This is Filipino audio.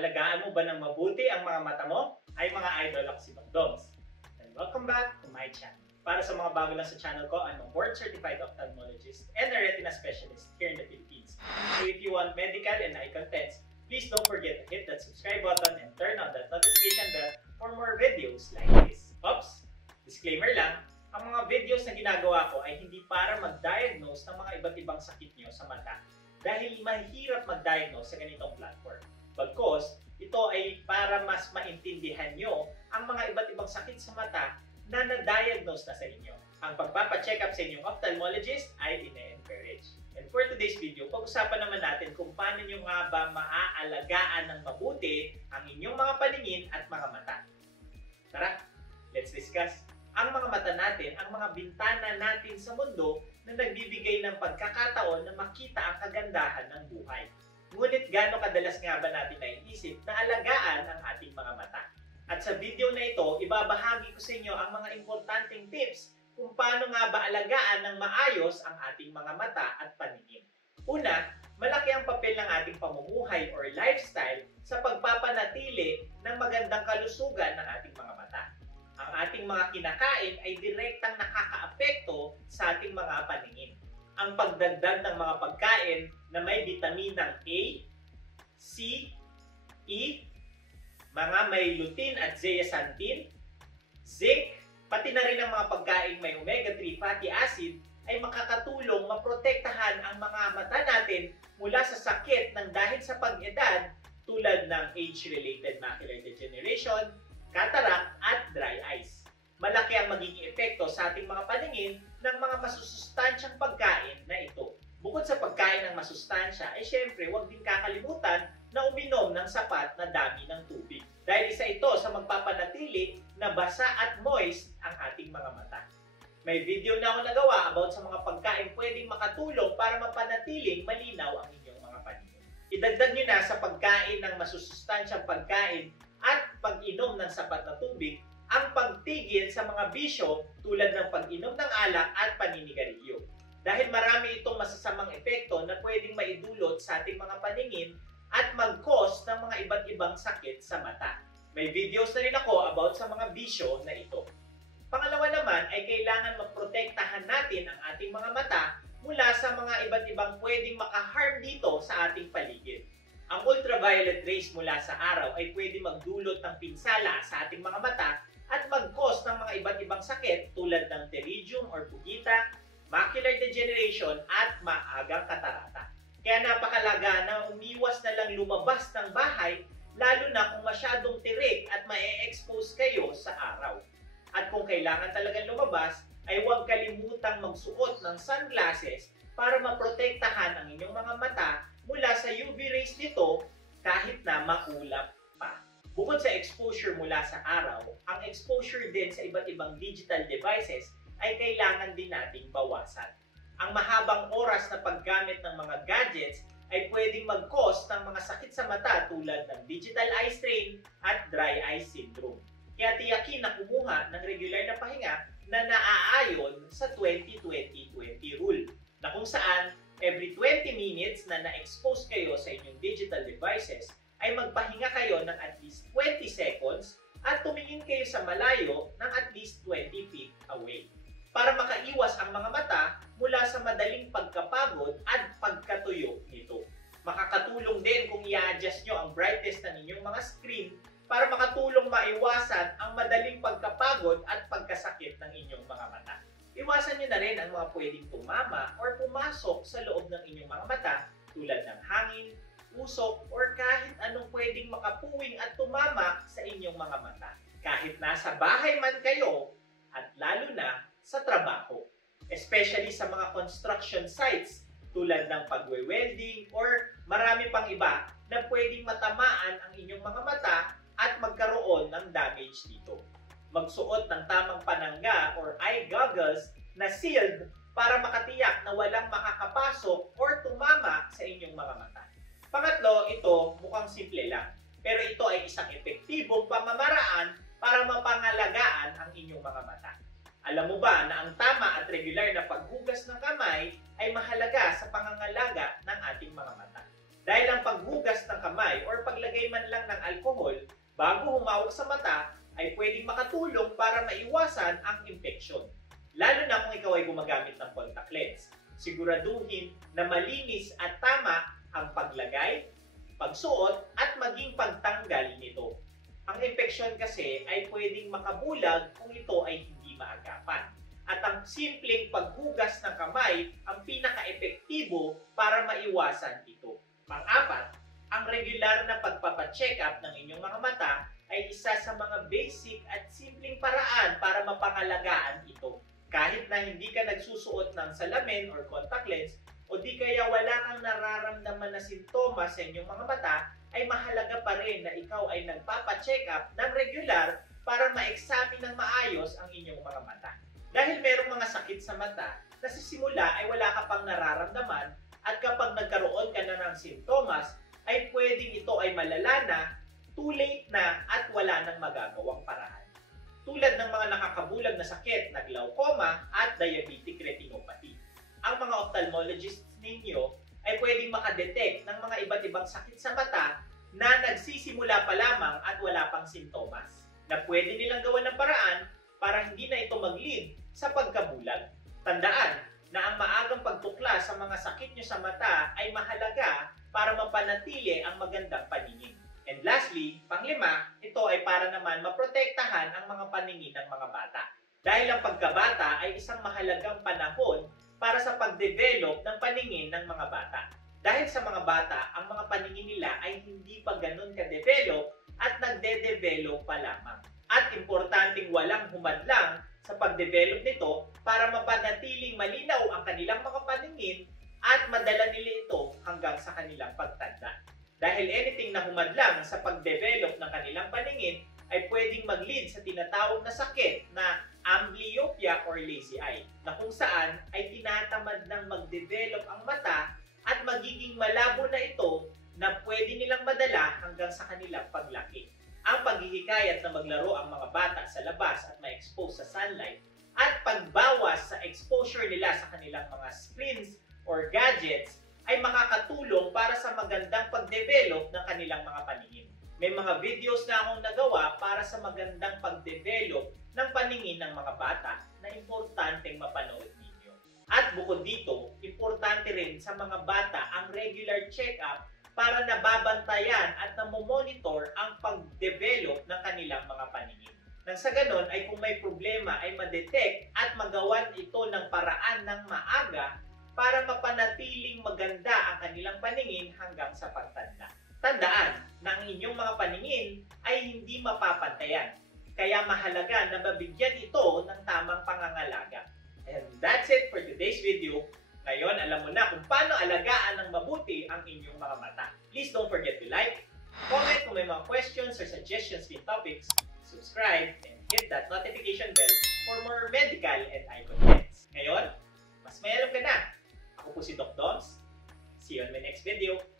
Naalagaan mo ba ng mabuti ang mga mata mo? Ay mga idol, ako si Doms. And welcome back to my channel. Para sa mga bago lang sa channel ko, I'm a board-certified ophthalmologist and a retina specialist here in the Philippines. So if you want medical and eye contents, please don't forget to hit that subscribe button and turn on that notification bell for more videos like this. Oops! Disclaimer lang, ang mga videos na ginagawa ko ay hindi para mag-diagnose ng mga iba't ibang sakit nyo sa mata dahil mahirap mag-diagnose sa ganitong platform. Bagkus, ito ay para mas maintindihan nyo ang mga iba't ibang sakit sa mata na na-diagnose na sa inyo. Ang pagpapacheck up sa inyong ophthalmologist ay ine-encourage. And for today's video, pag-usapan naman natin kung paano nyo nga ba maaalagaan ng mabuti ang inyong mga paningin at mga mata. Tara, let's discuss. Ang mga mata natin, ang mga bintana natin sa mundo na nagbibigay ng pagkakataon na makita ang kagandahan ng buhay. Ngunit gaano kadalas nga ba natin naiisip na alagaan ang ating mga mata? At sa video na ito, ibabahagi ko sa inyo ang mga importanteng tips kung paano nga ba alagaan ng maayos ang ating mga mata at paningin. Una, malaki ang papel ng ating pamumuhay or lifestyle sa pagpapanatili ng magandang kalusugan ng ating mga mata. Ang ating mga kinakain ay direktang nakakaapekto sa ating mga paningin. Ang pagdagdag ng mga pagkain na may bitaminang A, C, E, mga may lutein at zeaxanthin, zinc, pati na rin ang mga pagkain may omega-3 fatty acid ay makakatulong maprotektahan ang mga mata natin mula sa sakit ng dahil sa pag-edad tulad ng age-related macular degeneration, cataract at dry eyes. Malaki ang magiging epekto sa ating mga paningin ng mga masusustansyang pagkain na ito. Bukod sa pagkain ng masustansya, ay syempre huwag din kakalimutan na uminom ng sapat na dami ng tubig. Dahil isa ito sa magpapanatili na basa at moist ang ating mga mata. May video na ako nagawa about sa mga pagkain pwedeng makatulong para mapanatiling malinaw ang inyong mga paningin. Idagdag nyo na sa pagkain ng masusustansyang pagkain at pag-inom ng sapat na tubig ang pagtigil sa mga bisyo tulad ng pag-inom ng alak at paninigarilyo. Dahil marami itong masasamang epekto na pwedeng maidulot sa ating mga paningin at mag-cause ng mga iba't ibang sakit sa mata. May videos na rin ako about sa mga bisyo na ito. Pangalawa naman ay kailangan maprotektahan natin ang ating mga mata mula sa mga iba't ibang pwedeng makaharm dito sa ating paligid. Ang ultraviolet rays mula sa araw ay pwedeng magdulot ng pinsala sa ating mga mata at mag-cause ng mga iba't ibang sakit tulad ng pterygium or pugita, macular degeneration at maagang katarata. Kaya napakalaga na umiwas na lang lumabas ng bahay lalo na kung masyadong tirik at ma-expose kayo sa araw. At kung kailangan talagang lumabas, ay huwag kalimutang magsuot ng sunglasses para maprotektahan ang inyong mga mata mula sa UV rays nito kahit na maulap pa. Bukod sa exposure mula sa araw, ang exposure din sa iba't ibang digital devices ay kailangan din nating bawasan. Ang mahabang oras na paggamit ng mga gadgets ay pwedeng mag-cause ng mga sakit sa mata tulad ng digital eye strain at dry eye syndrome. Kaya tiyakin na kumuha ng regular na pahinga na naaayon sa 20-20-20 rule na kung saan every 20 minutes na na-expose kayo sa inyong digital devices ay magpahinga kayo ng at least 20 seconds at tumingin kayo sa malayo ng at least 20 feet away para makaiwas ang mga mata mula sa madaling pagkapagod at pagkatuyo nito. Makakatulong din kung i-adjust nyo ang brightness ng inyong mga screen para makatulong maiwasan ang madaling pagkapagod at pagkasakit ng inyong mga mata. Iwasan nyo na rin ang mga pwedeng tumama or pumasok sa loob ng inyong mga mata tulad ng hangin, usok, or kahit anong pwedeng makapuwing at tumama sa inyong mga mata. Kahit nasa bahay man kayo at lalo na sa trabaho. Especially sa mga construction sites tulad ng pagwe-welding or marami pang iba na pwedeng matamaan ang inyong mga mata at magkaroon ng damage dito. Magsuot ng tamang panangga or eye goggles na sealed para makatiyak na walang makakapasok or tumama sa inyong mga mata. Pangatlo, ito mukhang simple lang. Pero ito ay isang epektibong pamamaraan para mapangalagaan ang inyong mga mata. Alam mo ba na ang tama at regular na paghugas ng kamay ay mahalaga sa pangangalaga ng ating mga mata? Dahil ang paghugas ng kamay or paglagay man lang ng alcohol bago humawak sa mata ay pwedeng makatulong para maiwasan ang infeksyon. Lalo na kung ikaw ay gumagamit ng contact lens. Siguraduhin na malinis at tama ang paglagay, pagsuot at maging pagtanggal nito. Ang infeksyon kasi ay pwedeng makabulag kung ito ay hindi maagapan. At ang simpleng paghugas ng kamay ang pinaka-epektibo para maiwasan ito. Pang-apat, ang regular na pagpapacheck up ng inyong mga mata ay isa sa mga basic at simpleng paraan para mapangalagaan ito. Kahit na hindi ka nagsusuot ng salamin or contact lens o di kaya wala kang nararamdaman na sintomas sa inyong mga mata, ay mahalaga pa rin na ikaw ay nagpapacheck up ng regular para ma-examine ng maayos ang inyong mga mata. Dahil merong mga sakit sa mata na sa simula ay wala ka pang nararamdaman at kapag nagkaroon ka na ng sintomas, ay pwedeng ito ay malala na, too late na at wala nang magagawang paraan. Tulad ng mga nakakabulag na sakit na glaucoma at diabetic retinopathy. Ang mga ophthalmologists ninyo ay pwedeng makadetect ng mga iba't ibang sakit sa mata na nagsisimula pa lamang at wala pang sintomas, na pwede nilang gawan ng paraan para hindi na ito mag-lead sa pagkabulag. Tandaan na ang maagang pagtuklas sa mga sakit nyo sa mata ay mahalaga para mapanatili ang magandang paningin. And lastly, panglima, ito ay para naman maprotektahan ang mga paningin ng mga bata. Dahil ang pagkabata ay isang mahalagang panahon para sa pagdevelop ng paningin ng mga bata. Dahil sa mga bata, ang mga paningin nila ay hindi pa ganun ka-develop at nagde-develop pa lamang. At importanteng walang humadlang sa pagdevelop nito para mapanatiling malinaw ang kanilang mga paningin at madala nila ito hanggang sa kanilang pagtanda. Dahil anything na humadlang sa pagdevelop ng kanilang paningin ay pwedeng mag-lead sa tinatawag na sakit na amblyopia or lazy eye, na kung saan ay tinatamad ng mag-develop ang mata at magiging malabo na ito na pwede nilang madala hanggang sa kanilang paglaki. Ang paghihikayat na maglaro ang mga bata sa labas at ma-expose sa sunlight at pagbawas sa exposure nila sa kanilang mga screens or gadgets ay makakatulong para sa magandang pag-develop ng kanilang mga paningin. May mga videos na akong nagawa para sa magandang pag-develop ng paningin ng mga bata na importanteng mapanood ninyo. At bukod dito, importante rin sa mga bata ang regular check-up para nababantayan at namomonitor ang pag-develop ng kanilang mga paningin. Nang sa ganon ay kung may problema ay ma-detect at magawan ito ng paraan ng maaga para mapanatiling maganda ang kanilang paningin hanggang sa pagtanda. Tandaan na ang inyong mga paningin ay hindi mapapantayan, kaya mahalaga na mabigyan ito ng tamang pangangalaga. And that's it for today's video. Ngayon, alam mo na kung paano alagaan ng mabuti ang inyong mga mata. Please don't forget to like, comment kung may mga questions or suggestions with topics, subscribe, and hit that notification bell for more medical and eye contents. Ngayon, mas may alam ka na. Ako po si Doc Doms. See you on my next video.